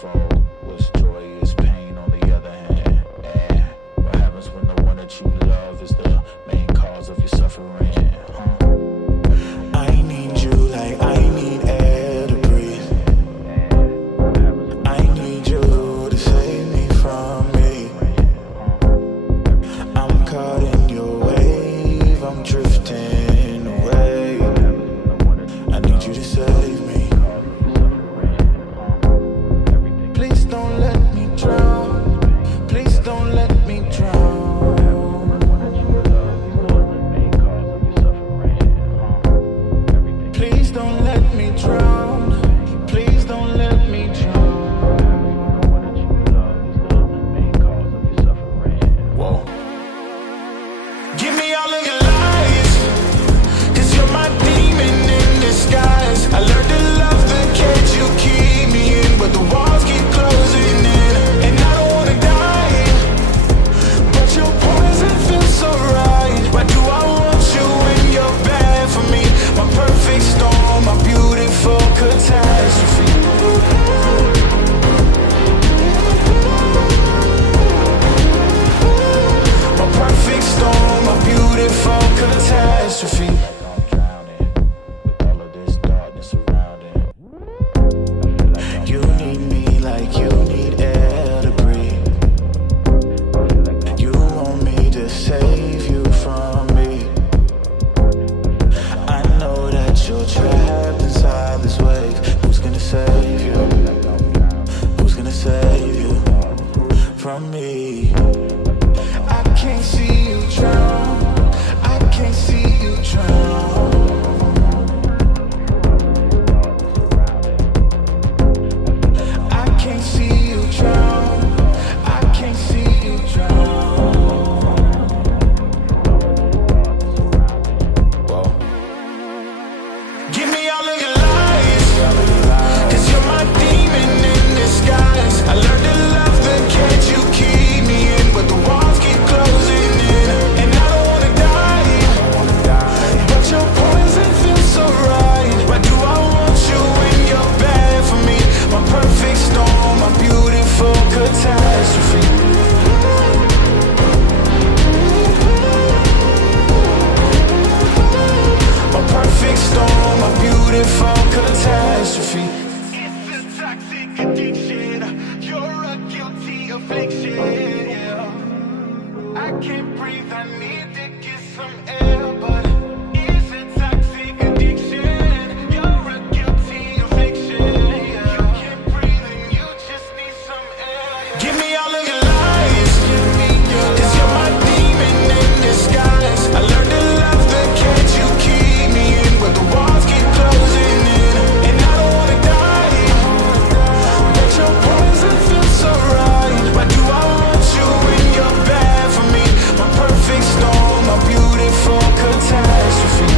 twofold. What's joy is pain on the other hand. And what happens when the one that you love is the main cause of your suffering? I need you like I need air to breathe. I need you to save me from me. I'm caught in your wave, I'm drifting away. I need you to save me. Please don't let me drown. Please don't let me drown. Please don't let me drown. Please don't let me drown. Whoa. Give me all of your lies, 'cause you're my demon in disguise. I learned to love the cage you keep me in, but the walls keep closing in, and I don't wanna die, but your poison feels so right. Why do I want you when you're bad for me? My perfect storm, my beautiful catastrophe. My perfect storm, my beautiful catastrophe. I'm drowning with all of this darkness surrounding. You need me like you need air to breathe. You want me to save you from me. I know that you're trapped inside this wave. Who's gonna save you? Who's gonna save you from me? I can't see you drown. I can't see you drown. I can't see you drown. I can't see you drown. Whoa. Give me all of your lies, 'cause you're my demon in disguise. I learned to love the cage you keep me in, but the walls keep closing in, and I don't wanna die, but your poison feels so right. Why do I want you when you're bad for me? My perfect storm, my beautiful catastrophe. My perfect storm, my beautiful catastrophe. It's a toxic addiction. You're a guilty affliction. Yeah. I can't breathe. I need to get some air, but it's a toxic addiction. You're a guilty affliction. Yeah. You can't breathe and you just need some air. Yeah. Give me all of your lies, 'cause you're my demon in disguise. I learned to love the cage you keep me in, but the walls keep closing in, and I don't wanna die, but your poison feels so right. Why do I want you when you're bad for me? My perfect storm, my beautiful catastrophe.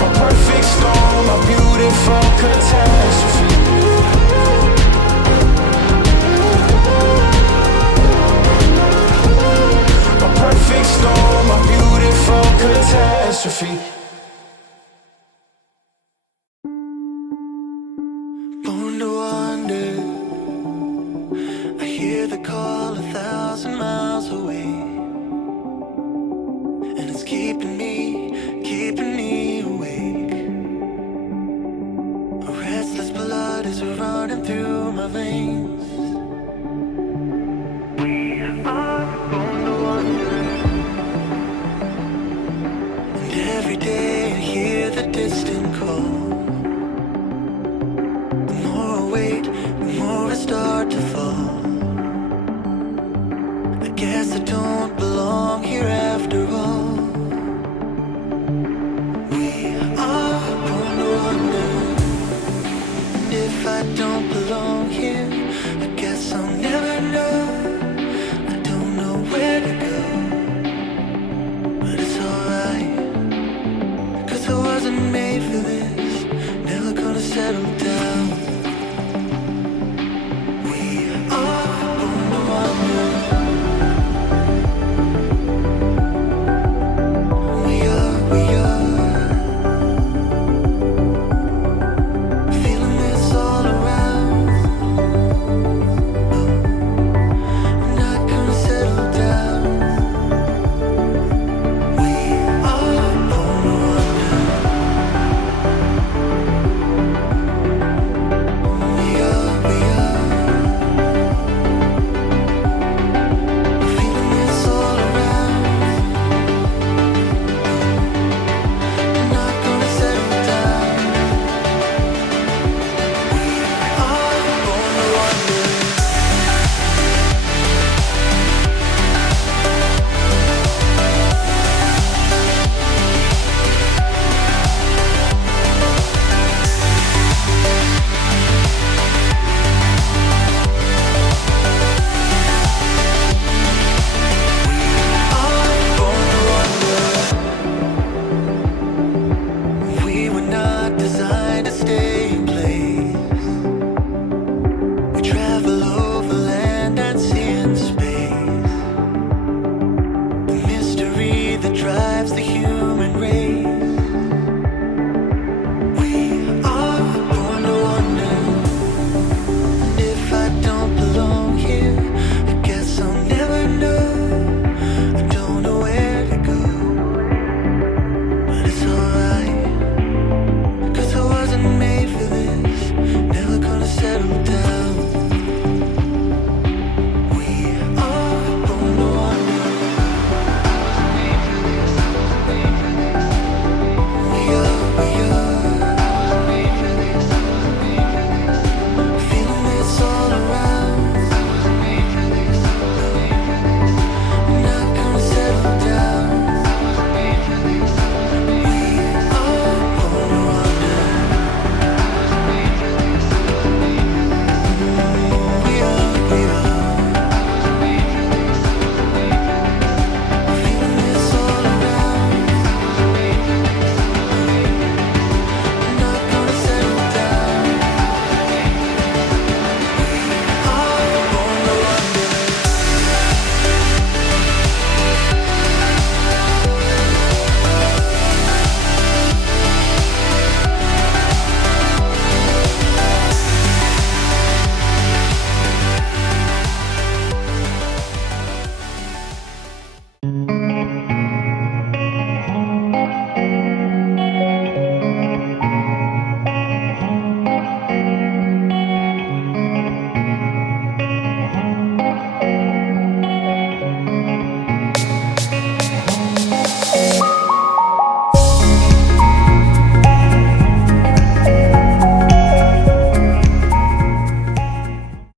My perfect storm, my beautiful catastrophe. My perfect storm, my beautiful catastrophe. Born to wander, I hear the call 1,000 miles away, and it's keeping me awake. A restless blood is running through my veins. We are born to wander, and every day I hear the distant call. The more I wait, the more I start to fall. I guess I don't belong here after all. We are born to wander, and if I don't belong here, I guess I'll never know. I don't know where to go, but it's alright, 'cause I wasn't made for this. Never gonna settle down.